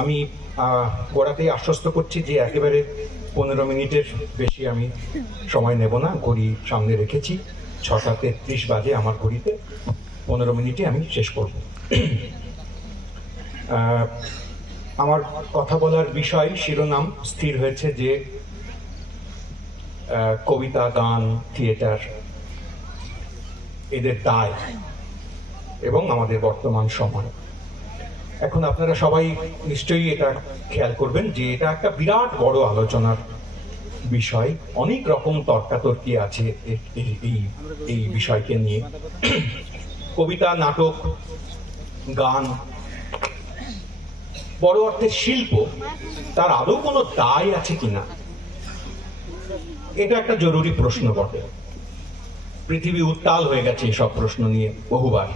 আমি গোড়াতেই আশ্বস্ত করছি যে একেবারে 15 মিনিটের বেশি আমি সময় নেব না। ঘড়ি সামনে রেখেছি, 6:33 বাজে আমার ঘড়িতে। 15 মিনিটে আমি শেষ করব। আমার কথা বলার বিষয় শিরোনাম স্থির হয়েছে যে কবিতা, গান, থিয়েটার এদের দায় এবং আমাদের বর্তমান সময়। এখন আপনারা সবাই নিশ্চয়ই এটা খেয়াল করবেন যে এটা একটা বিরাট বড় আলোচনার বিষয়। অনেক রকম তর্কাতর্কি আছে এই বিষয়কে নিয়ে। কবিতা, নাটক, গান, বড় অর্থের শিল্প, তার আদৌ কোনো দায় আছে কিনা, এটা একটা জরুরি প্রশ্ন বটে। পৃথিবী উত্তাল হয়ে গেছে এসব প্রশ্ন নিয়ে বহুবার।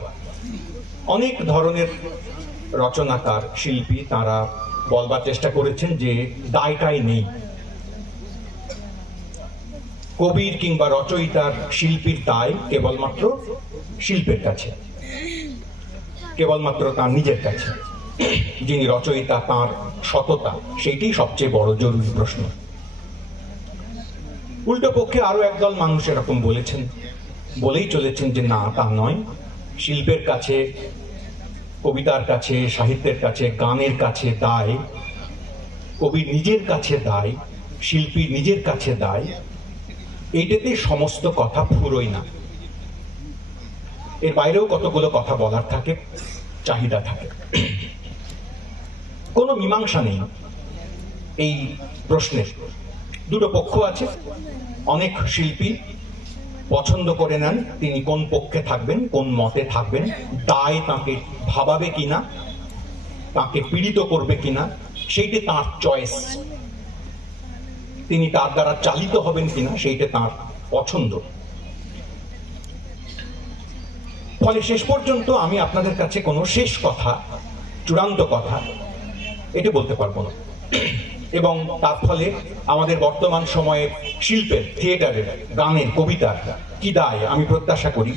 অনেক ধরনের রচনাকার, শিল্পী তারা বলবার চেষ্টা করেছেন যে দায়টাই নেই। কবির কিংবা রচয়িতার, শিল্পীর দায় কেবলমাত্র শিল্পের কাছে, কেবলমাত্র তার নিজের কাছে। যিনি রচয়িতা, তার সততা, সেইটাই সবচেয়ে বড় জরুরি প্রশ্ন। উল্টো পক্ষে আরো একদল মানুষ এরকম বলেই চলেছেন যে না, তা নয়। শিল্পের কাছে, কবিতার কাছে, সাহিত্যের কাছে, গানের কাছে দায়, কবির নিজের কাছে দায়, শিল্পীর নিজের কাছে দায়। এইটাতে সমস্ত কথা ফুরোয় না। এর বাইরেও কতগুলো কথা বলার থাকে, চাহিদা থাকে। কোনো মীমাংসা নেই এই প্রশ্নের। দুটো পক্ষ আছে। অনেক শিল্পী পছন্দ করে নেন তিনি কোন পক্ষে থাকবেন, কোন মতে থাকবেন। দায় তাকে ভাবাবে কিনা, তাকে পীড়িত করবে কিনা, সেইটা তার চয়েস। তিনি তার দ্বারা চালিত হবেন কিনা, সেইটা তার পছন্দ। ফলে শেষ পর্যন্ত আমি আপনাদের কাছে কোনো শেষ কথা, চূড়ান্ত কথা এটা বলতে পারবো না। এবং তার ফলে আমাদের বর্তমান সময়ে শিল্পের, থিয়েটারের, গানের, কবিতার কি দায় আমি প্রত্যাশা করি,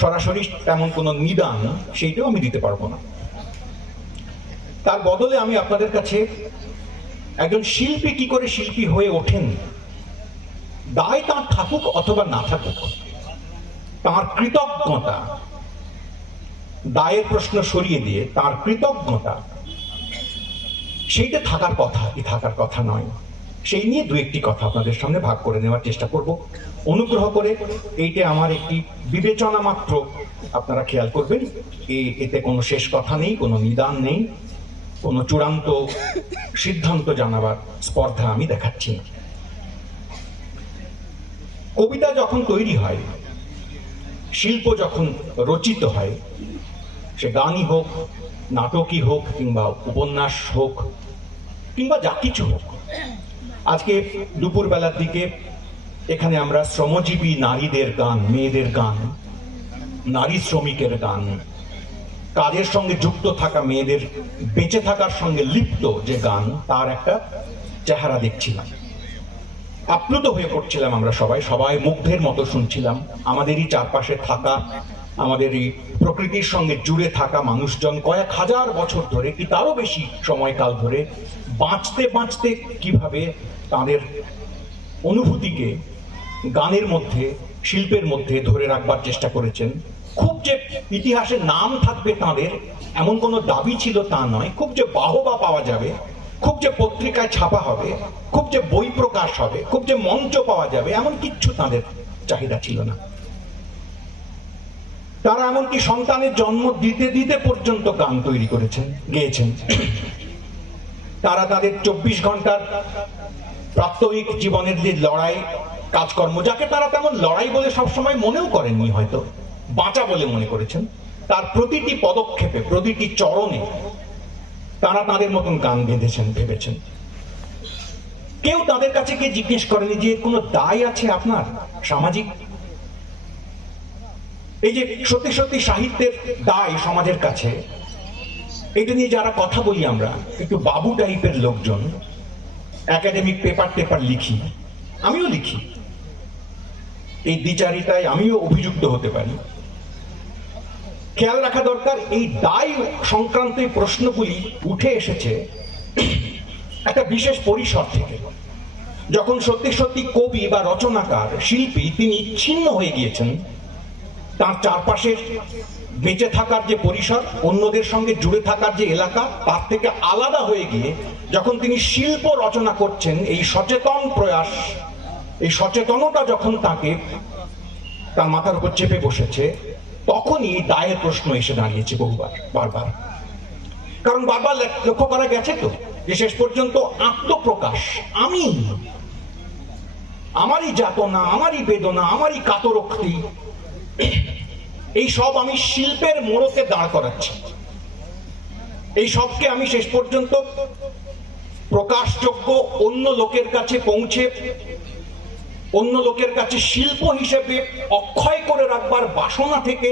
সরাসরি তেমন কোনো নিদান সেইটাও আমি দিতে পারবো না। তার বদলে আমি আপনাদের কাছে একজন শিল্পী কি করে শিল্পী হয়ে ওঠেন, দায় তার থাকুক অথবা না থাকুক, তার কৃতজ্ঞতা, দায়ের প্রশ্ন সরিয়ে দিয়ে তার কৃতজ্ঞতা, সেইটা থাকার কথা কি থাকার কথা নয়, সেই নিয়ে দু একটি কথা আপনাদের সামনে ভাগ করে নেওয়ার চেষ্টা করব। অনুগ্রহ করে এইটা আমার একটি বিবেচনা মাত্র, আপনারা খেয়াল করবেন। এতে কোনো শেষ কথা নেই, কোনো নিদান নেই, কোনো চূড়ান্ত সিদ্ধান্ত জানাবার স্পর্ধা আমি দেখাচ্ছি না। কবিতা যখন তৈরি হয়, শিল্প যখন রচিত হয়, সে গানই হোক, নাটকই হোক, কিংবা উপন্যাস হোক, কিংবা যা কিছু হোক। আজকে দুপুর বেলার দিকে এখানে আমরা শ্রমজীবী নারীদের গান, মেয়েদের গান, নারী শ্রমিকের গান, কাজের সঙ্গে যুক্ত থাকা মেয়েদের বেঁচে থাকার সঙ্গে লিপ্ত যে গান, তার একটা চেহারা দেখছিলাম। আপ্লুত হয়ে পড়ছিলাম আমরা সবাই মুগ্ধের মতো শুনছিলাম। আমাদেরই চারপাশে থাকা, আমাদের এই প্রকৃতির সঙ্গে জুড়ে থাকা মানুষজন কয়েক হাজার বছর ধরে, কি তারও বেশি সময়কাল ধরে বাঁচতে বাঁচতে কিভাবে তাদের অনুভূতিকে গানের মধ্যে, শিল্পের মধ্যে ধরে রাখবার চেষ্টা করেছেন। খুব যে ইতিহাসে নাম থাকবে তাদের এমন কোনো দাবি ছিল তা নয়। খুব যে বাহবা পাওয়া যাবে, খুব যে পত্রিকায় ছাপা হবে, খুব যে বই প্রকাশ হবে, খুব যে মঞ্চ পাওয়া যাবে, এমন কিচ্ছু তাদের চাহিদা ছিল না। তারা এমনকি সন্তানের জন্ম দিতে দিতে পর্যন্ত গান তৈরি করেছেন, গেয়েছেন। তারা তাদের 24 ঘন্টার প্রাত্যহিক জীবনের যে লড়াই, কাজকর্ম, যাকে তারা তেমন লড়াই বলে সবসময় মনেও করেননি, হয়তো বাঁচা বলে মনে করেছেন, তার প্রতিটি পদক্ষেপে, প্রতিটি চরণে তারা তাদের মতন গান গেঁথেছেন, ভেবেছেন। কেউ তাদের কাছে কে জিজ্ঞেস করেনি যে কোনো দায় আছে আপনার সামাজিক? এই যে সত্যি সত্যি সাহিত্যের দায় সমাজের কাছে, এটা নিয়ে যারা কথা বলি আমরা, একটু বাবু টাইপের লোকজন, একাডেমিক পেপার লিখি, আমিও লিখি, এই দ্বিচারিতায় আমিও অভিযুক্ত হতে পারি। খেয়াল রাখা দরকার, এই দায় সংক্রান্ত প্রশ্নগুলি উঠে এসেছে একটা বিশেষ পরিসর থেকে, যখন সত্যি সত্যি কবি বা রচনাকার শিল্পী তিনি ছিন্ন হয়ে গিয়েছেন, তার চারপাশের বেঁচে থাকার যে পরিসর, অন্যদের সঙ্গে জুড়ে থাকার যে এলাকা, তার থেকে আলাদা হয়ে গিয়ে যখন তিনি শিল্প রচনা করছেন, এই সচেতন প্রয়াস, এই সচেতনতা যখন তাকে তার মাথার উপর চেপে বসেছে, তখনই দায়ের প্রশ্ন এসে দাঁড়িয়েছে বারবার। কারণ বারবার লক্ষ্য করা গেছে তো যে শেষ পর্যন্ত আত্মপ্রকাশ, আমারই যাতনা, আমারই বেদনা, আমারই কাতরোক্তি, এই সব আমি শিল্পের মোড়কে দাঁড় করাচ্ছি। এই সবকে আমি শেষ পর্যন্ত প্রকাশযোগ্য, অন্য লোকের কাছে পৌঁছে, অন্য লোকের কাছে শিল্প হিসেবে অক্ষয় করে রাখবার বাসনা থেকে,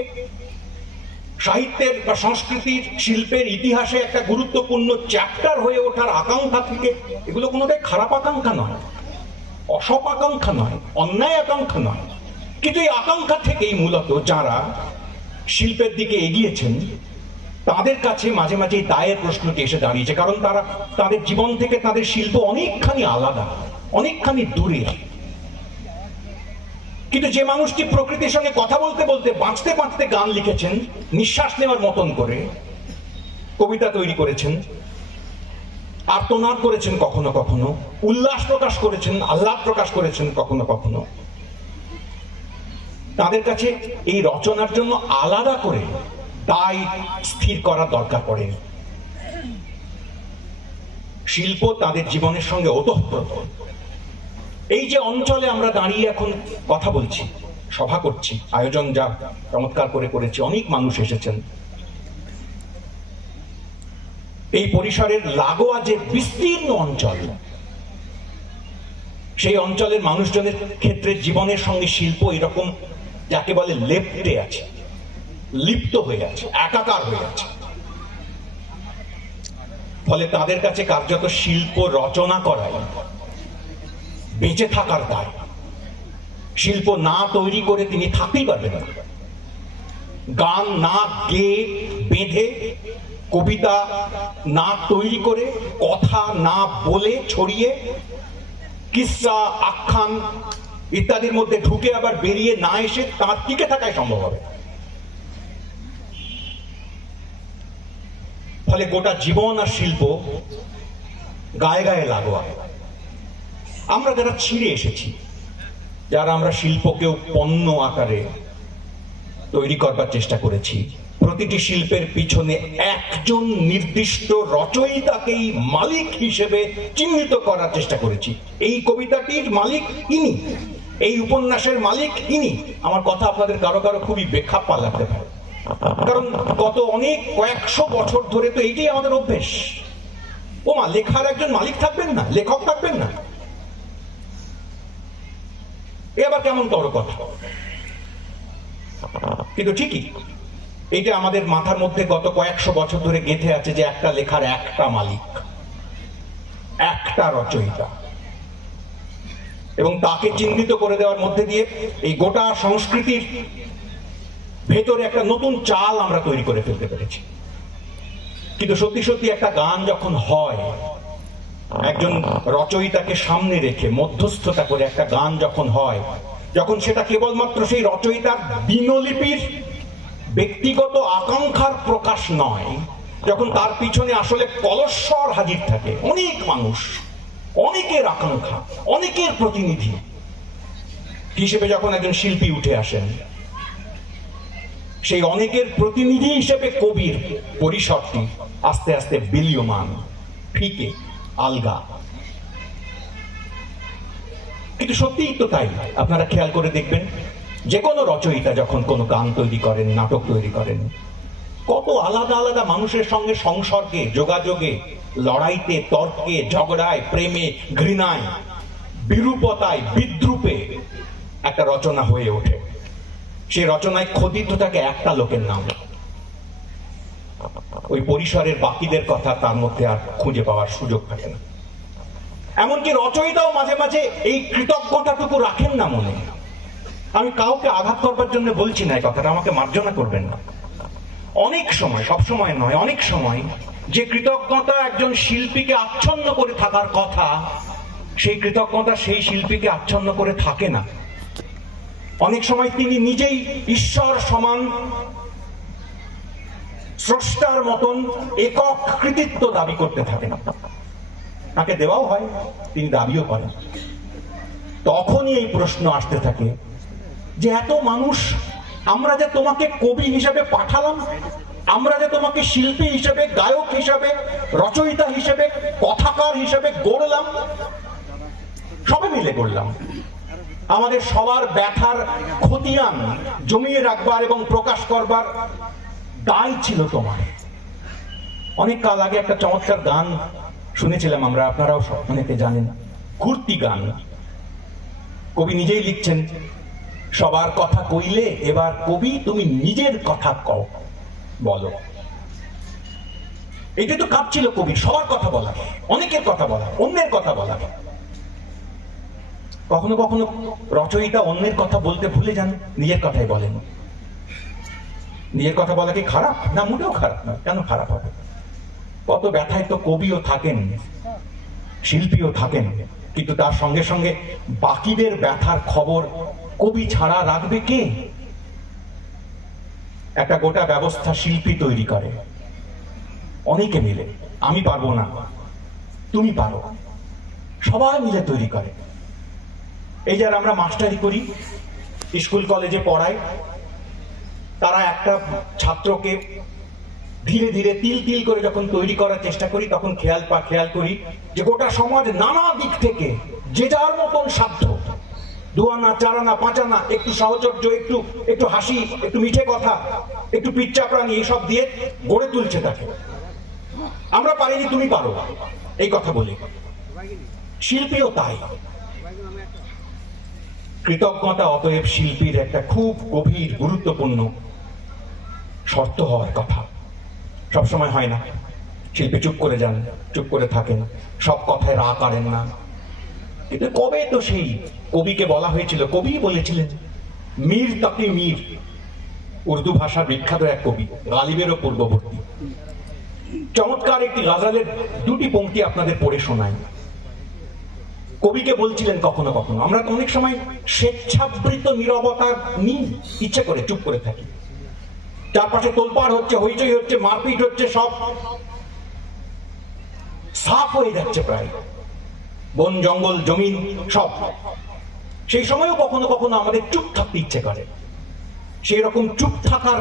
সাহিত্যের বা সংস্কৃতির শিল্পের ইতিহাসে একটা গুরুত্বপূর্ণ চ্যাপ্টার হয়ে ওঠার আকাঙ্ক্ষা থেকে, এগুলো কোনোটাই খারাপ আকাঙ্ক্ষা নয়, অসৎ আকাঙ্ক্ষা নয়, অন্যায় আকাঙ্ক্ষা নয়, কিন্তু এই আকাঙ্ক্ষা থেকেই মূলত যারা শিল্পের দিকে এগিয়েছেন তাদের কাছে মাঝে মাঝে দায়ের প্রশ্নটি এসে দাঁড়িয়েছে। কারণ তারা তাদের জীবন থেকে তাদের শিল্প অনেকখানি আলাদা, অনেকখানি দূরে। কিন্তু যে মানুষটি প্রকৃতির সঙ্গে কথা বলতে বলতে, বাঁচতে বাঁচতে গান লিখেছেন, নিঃশ্বাস নেওয়ার মতন করে কবিতা তৈরি করেছেন, আর্তনাদ করেছেন, কখনো কখনো উল্লাস প্রকাশ করেছেন, আহ্লাদ প্রকাশ করেছেন কখনো কখনো, তাদের কাছে এই রচনার জন্য আলাদা করে দায় স্থির করার দরকার পড়ে। শিল্প তাদের জীবনের সঙ্গে ওতপ্রোত। এই যে অঞ্চলে আমরা দাঁড়িয়ে এখন কথা বলছি, সভা করছি, আয়োজন যা চমৎকার করে করেছি, অনেক মানুষ এসেছেন, এই পরিসরের লাগোয়া যে বিস্তীর্ণ অঞ্চল, সেই অঞ্চলের মানুষজনের ক্ষেত্রে জীবনের সঙ্গে শিল্প এরকম যাকে বলে লেপ্টে আছে, লিপ্ত হয়ে আছে, একাকার হয়ে আছে। ফলে তাদের কাছে কার্যত শিল্প রচনা করাই বেঁচে থাকার দায়। শিল্প না তৈরি করে তিনি থাকতেই পারবেন না। গান না গেয়ে বেঁধে, কবিতা না তৈরি করে, কথা না বলে ছড়িয়ে, কিসসা আখ্যান ইত্যাদির মধ্যে ঢুকে আবার বেরিয়ে না এসে তার টিকে থাকাই সম্ভব হবে। ফলে গোটা জীবন আর শিল্প গায়ে গায়ে লাগোয়া। আমরা যারা ছিঁড়ে এসেছি, যারা আমরা শিল্পকেও পণ্য আকারে তৈরি করবার চেষ্টা করেছি, প্রতিটি শিল্পের পিছনে একজন নির্দিষ্ট রচয়িতাকেই মালিক হিসেবে চিহ্নিত করার চেষ্টা করেছি। এই কবিতাটির মালিক ইনি, এই উপন্যাসের মালিক ইনি। আমার কথা আপনাদের কারো কারো খুবই বেখাপ্পা লাগতে পারে, কারণ গত অনেক কয়েকশো বছর ধরে তো এইটাই আমাদের অভ্যেস। ওমা, লেখার একজন মালিক থাকবেন না, লেখক থাকবেন না, এ আবার কেমন তর কথা। কিন্তু ঠিকই এইটা আমাদের মাথার মধ্যে গত কয়েকশো বছর ধরে গেঁথে আছে যে একটা লেখার একটা মালিক, একটা রচয়িতা, এবং তাকে চিহ্নিত করে দেওয়ার মধ্যে দিয়ে এই গোটা সংস্কৃতির ভেতরে একটা নতুন চাল আমরা তৈরি করে ফেলতে পেরেছি। কিন্তু সত্যি সত্যি একটা গান যখন হয়, একজন রচয়িতাকে সামনে রেখে মধ্যস্থতা করে একটা গান যখন হয়, যখন সেটা কেবলমাত্র সেই রচয়িতার দিনলিপির ব্যক্তিগত আকাঙ্ক্ষার প্রকাশ নয়, যখন তার পিছনে আসলে কলস্বর হাজির থাকে, অনেক মানুষ, অনেকের আকাঙ্ক্ষা, অনেকের প্রতিনিধি হিসেবে যখন একজন শিল্পী উঠে আসেন, সেই অনেকের প্রতিনিধি হিসেবে কবির পরিসরটি আস্তে আস্তে বিলীয়মান, ফিকে, আলগা। কিন্তু সত্যিই তো তাই। আপনারা খেয়াল করে দেখবেন, যে কোনো রচয়িতা যখন কোনো গান তৈরি করেন, নাটক তৈরি করেন, কত আলাদা আলাদা মানুষের সঙ্গে সংসর্গে, যোগাযোগে, লড়াইতে, তর্কে, ঝগড়ায়, প্রেমে, ঘৃণায়, বিরূপতায়, বিদ্রুপে একটা রচনা হয়ে ওঠে। সেই রচনায় খোদিত থাকে একটা লোকের নাম। ওই পরিসরের বাকিদের কথা তার মধ্যে আর খুঁজে পাওয়ার সুযোগ থাকে না। এমনকি রচয়িতাও মাঝে মাঝে এই কৃতজ্ঞতাটুকু রাখেন না মনে। আমি কাউকে আঘাত করবার জন্য বলছি না এই কথাটা, আমাকে মার্জনা করবেন না। অনেক সময়, সব সময় নয়, অনেক সময় যে কৃতজ্ঞতা একজন শিল্পীকে আচ্ছন্ন করে থাকার কথা, সেই কৃতজ্ঞতা সেই শিল্পীকে আচ্ছন্ন করে থাকে না। অনেক সময় তিনি নিজেই ঈশ্বর সমান, স্রষ্টার মতন একক কৃতিত্ব দাবি করতে থাকেন। তাকে দেওয়াও হয়, তিনি দাবিও করেন। তখনই এই প্রশ্ন আসতে থাকে যে এত মানুষ, আমরা যে তোমাকে কবি হিসেবে পাঠালাম, আমরা যে তোমাকে শিল্পী হিসেবে, গায়ক হিসেবে, রচয়িতা হিসেবে, কথাকার হিসেবে গড়লাম, সবে মিলে করলাম, আমাদের সবার ব্যথার খতিয়ান জমিয়ে রাখবার এবং প্রকাশ করবার দায় ছিল তোমার। অনেক কাল আগে একটা চমৎকার গান শুনেছিলাম আমরা, আপনারাও অনেকে জানেন, ঘুরতি গান। কবি নিজেই লিখছেন, সবার কথা কইলে এবার কবি তুমি নিজের কথা কও, বলো। এটা তো কাজ ছিল কবি, সবার কথা বলা, অনেকের কথা বলা, অন্যের কথা বলা। কখনো কখনো রচয়িতা অন্যের কথা বলতে ভুলে যান, নিজের কথাই বলেন। নিজের কথা বলা কি খারাপ? না, মোটেও খারাপ না। কেন খারাপ হবে? কত ব্যথায় তো কবিও থাকেন, শিল্পীও থাকেন, কিন্তু তার সঙ্গে সঙ্গে বাকিদের ব্যথার খবর কবি ছাড়া রাখবে কে? একটা গোটা ব্যবস্থা শিল্পী তৈরি করে অনেকে মিলে। আমি পারবো না, তুমি পারো, সবাই মিলে তৈরি করে। এই যারা আমরা মাস্টারি করি, স্কুল কলেজে পড়াই, তারা একটা ছাত্রকে ধীরে ধীরে তিল তিল করে যখন তৈরি করার চেষ্টা করি, তখন খেয়াল করি যে গোটা সমাজ নানা দিক থেকে যে যার মতন সাধ্য, দুয়ানা, চারানা, পাঁচানা, একটু সাহচর্য, একটু হাসি, একটু মিঠে কথা, একটু পিচ্চাপ্রাণী, এইসব দিয়ে গড়ে তুলছে তাকে। আমরা পারিনি, তুমি পারো, এই কথা বলি। শিল্পীও তাই। কৃতজ্ঞতা অতএব শিল্পীর একটা খুব গভীর গুরুত্বপূর্ণ শর্ত হওয়ার কথা। সবসময় হয় না। শিল্পী চুপ করে যান, চুপ করে থাকেন, সব কথায় রা করেন না। কিন্তু কবে তো সেই কবিকে বলা হয়েছিল, কবি বলেছিলেন, মীর তাকি মীর, উর্দু ভাষার বিখ্যাত এক কবি, গালিবেরও পূর্ববর্তী। চমৎকার একটি গজলের দুটি পংক্তি আপনাদের পড়ে শোনাই। কবিকে বলছিলেন কখনো কখনো, আমরা অনেক সময় স্বেচ্ছাবৃত নীরবতা নিই, ইচ্ছে করে চুপ করে থাকি। চারপাশে তোলপাড় হচ্ছে, হইচই হচ্ছে, মারপিট হচ্ছে, সব সাফ হয়ে যাচ্ছে প্রায়, বন জঙ্গল জমিন সব। সেই সময়ও কখনো কখনো আমাদের চুপ থাকতে ইচ্ছে করে। সেই রকম চুপ থাকার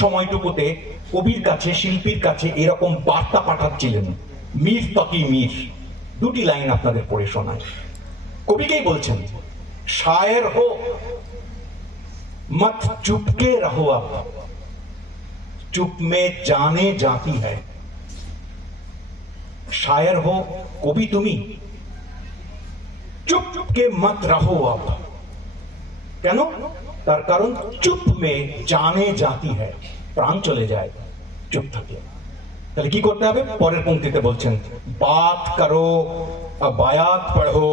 সময়টুকুতে কবির কাছে, শিল্পীর কাছে এরকম বার্তা পাঠাচ্ছিলেন, মীর তাকি মীর। দুটি লাইন আপনাদের পড়ে শোনায়। কবিকেই বলছেন, শায়ের হো মত চুপকে রহো, আব চুপ মে জানে জাতি হ্যায়। শায়ের হো, কবি তুমি, চুপকে মত রহো আব। কেন? তার কারণ চুপ মে জানে জাতি হ্যায়, প্রাণ চলে যায় চুপ থাকে। তাহলে কি করতে হবে? পরের পংক্তিতে বলছেন, বাত করো বায়াত পড়ো,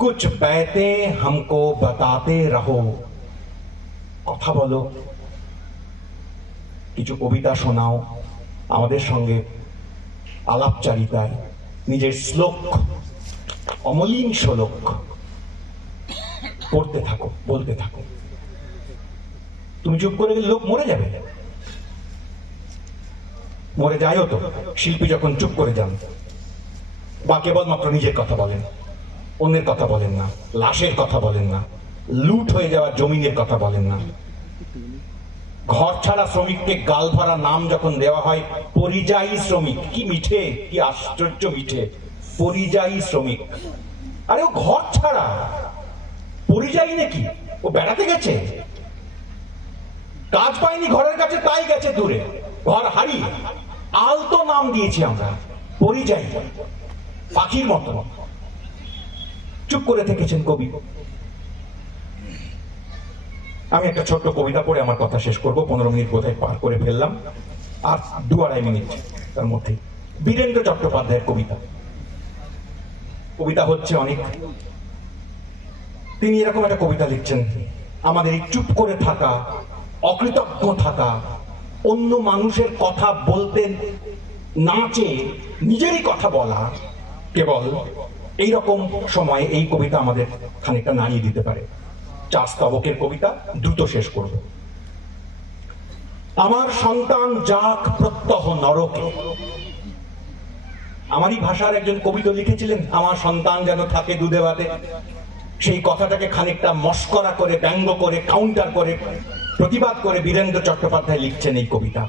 কুছ বাইতে হামকো বাতাতে রহো। কথা বলো, কিছু কবিতা শোনাও, আমাদের সঙ্গে আলাপচারিতায় নিজের শ্লোক, অমলিন শ্লোক পড়তে থাকো, বলতে থাকো। তুমি চুপ করে গেলে লোক মরে যাবে, মরে যায়ও তো শিল্পী যখন চুপ করে যান, বা কেবলমাত্র নিজের কথা বলেন, অন্যের কথা বলেন না, লাশের কথা বলেন না, লুট হয়ে যাওয়া জমিনের কথা বলেন না। ঘর ছাড়া শ্রমিককে গাল ভরা নাম যখন দেওয়া হয় পরিযায়ী শ্রমিক, কি মিঠে, কি আশ্চর্য মিঠে, পরিযায়ী শ্রমিক। আরে ও ঘর ছাড়া, পরিযায়ী নাকি? ও বেড়াতে গেছে, কাজ পায়নি ঘরের কাছে, তাই গেছে দূরে, ঘর হারিয়ে। আলতো নাম দিয়েছি আমরা, পরিযায়ী, পাখির মতো। চুপ করে থেকেছেন কবি। আমি একটা ছোট্ট কবিতা পড়ে আমার কথা শেষ করব, 15 মিনিট বোধহয় পার করে ফেললাম, আর 2-2.5 মিনিট তার মধ্যে। বীরেন্দ্র চট্টোপাধ্যায়ের কবিতা। কবিতা হচ্ছে অনেক। তিনি এরকম একটা কবিতা লিখছেন, আমাদের এই চুপ করে থাকা, অকৃতজ্ঞ থাকা, অন্য মানুষের কথা বলতে নাচে নিজেরই কথা বলা কেবল এইরকম সময় এই কবিতা আমাদের খানিকটা নাড়িয়ে দিতে পারে। চার স্তবকের কবিতা দ্রুত শেষ করব। আমার সন্তান যাক প্রত্যহ নরকে। আমারই ভাষার একজন কবি তো লিখেছিলেন, আমার সন্তান যেন থাকে দুধে ভাতে। সেই কথাটাকে খানিকটা মস্করা করে, ব্যঙ্গ করে, কাউন্টার করে, প্রতিবাদ করে বীরেন্দ্র চট্টোপাধ্যায় লিখছেন এই কবিতা।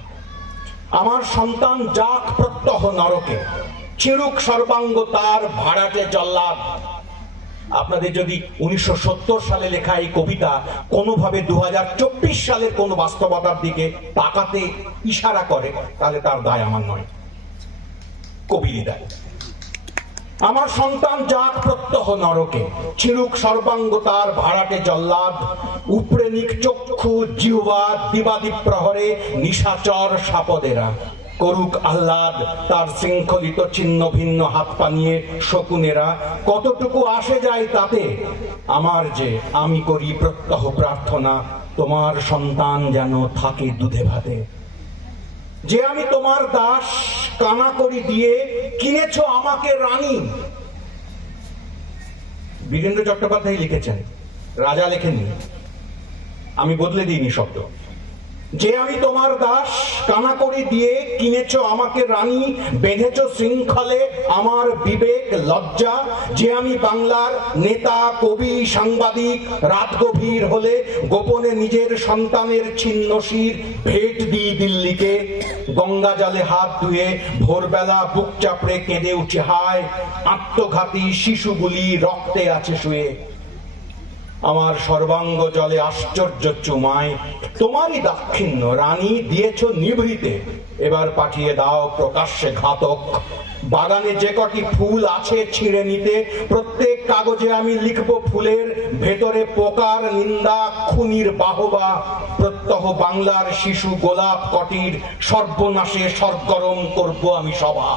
আমার সন্তান যাক প্রত্যহ নরকে, ছিড়ুক সর্বাঙ্গ তার ভাড়াটে জল্লাদ। আপনাদের যদি 1970 সালে লেখা এই কবিতা কোনোভাবে 2024 সালের কোন বাস্তবতার দিকে তাকাতে ইশারা করে, তাহলে তার দায় আমার নয়, কবিরই দায়। আমার সন্তান যাক প্রত্যহ নরকে, ছিড়ুক সর্বাঙ্গ তার ভাড়াটে জল্লাদ। উপরে নিক চক্ষু জিহ্বা দিবাদি প্রহরে নিশাচর সাপদেরা। করুক আহ্লাদ তার শৃঙ্খলিত ছিন্ন ভিন্ন হাত পা নিয়ে শকুনেরা। কতটুকু আসে যায় তাতে আমার, যে আমি করি প্রত্যহ প্রার্থনা, তোমার সন্তান যেন থাকে দুধে ভাতে। যে আমি তোমার দাস, কানা করি দিয়ে কিনেছো আমাকে রানী। বীরেন্দ্র চট্টোপাধ্যায় লিখেছেন, রাজা লেখেননি, আমি বদলে দিইনি শব্দ। যে আমি তোমার দাস, কানা করি দিয়ে কিনেছো আমাকে রানী, বেঁধেছো শৃঙ্খলে আমার বিবেক লজ্জা। যে আমি বাংলার নেতা, কবি, সাংবাদিক, রাত গভীর হলে গোপনে নিজের সন্তানের ছিন্ন শির ভেট দিই দিল্লিকে। গঙ্গা জলে হাত ধুয়ে ভোরবেলা বুক চাপড়ে কেঁদে উঠে, হায় আত্মঘাতী শিশুগুলি রক্তে আছে শুয়ে। আমার সর্বাঙ্গ জলে আশ্চর্য চুমায়, তোমারই দাক্ষিণ্য রানী দিয়েছ নিভৃতে। এবার পাঠিয়ে দাও প্রকাশ্যে ঘাতক। বাগানে যে কটি ফুল আছে ছিঁড়ে নিতে, প্রত্যেক কাগজে আমি লিখব ফুলের ভেতরে পোকার নিন্দা, খুনির বাহবা। প্রত্যহ বাংলার শিশু গোলাপ কটির সর্বনাশে সরগরম করব আমি সভা।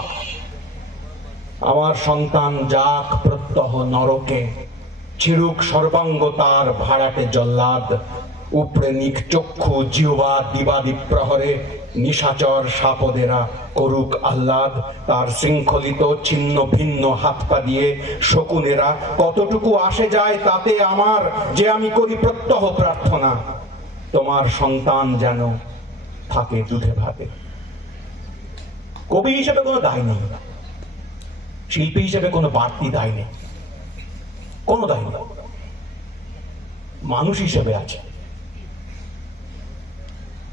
আমার সন্তান যাক প্রত্যহ নরকে, ছিড়ুক সর্বাঙ্গ তার ভাড়াটে জল্লাদ। উপরে নিক চক্ষু জিহ্বা দিবাদি প্রহরে নিশাচর সাপদেরা। করুক আহ্লাদ তার শৃঙ্খলিত ছিন্ন ভিন্ন হাত পা দিয়ে শকুনেরা। কতটুকু আসে যায় তাতে আমার, যে আমি করি প্রত্যহ প্রার্থনা, তোমার সন্তান যেন থাকে দুধে ভাতে। কবি হিসেবে কোনো দায় নেই, শিল্পী হিসেবে কোনো বাড়তি দায় নেই, কোনো দায় নেই। মানুষ হিসেবে আছে,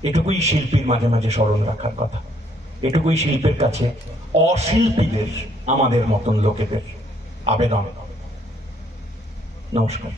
এটুকুই শিল্পীর মাঝে মাঝে স্মরণ রাখার কথা। এটুকুই শিল্পের কাছে অশিল্পীদের, আমাদের মতন লোকেদের আবেদন। নমস্কার।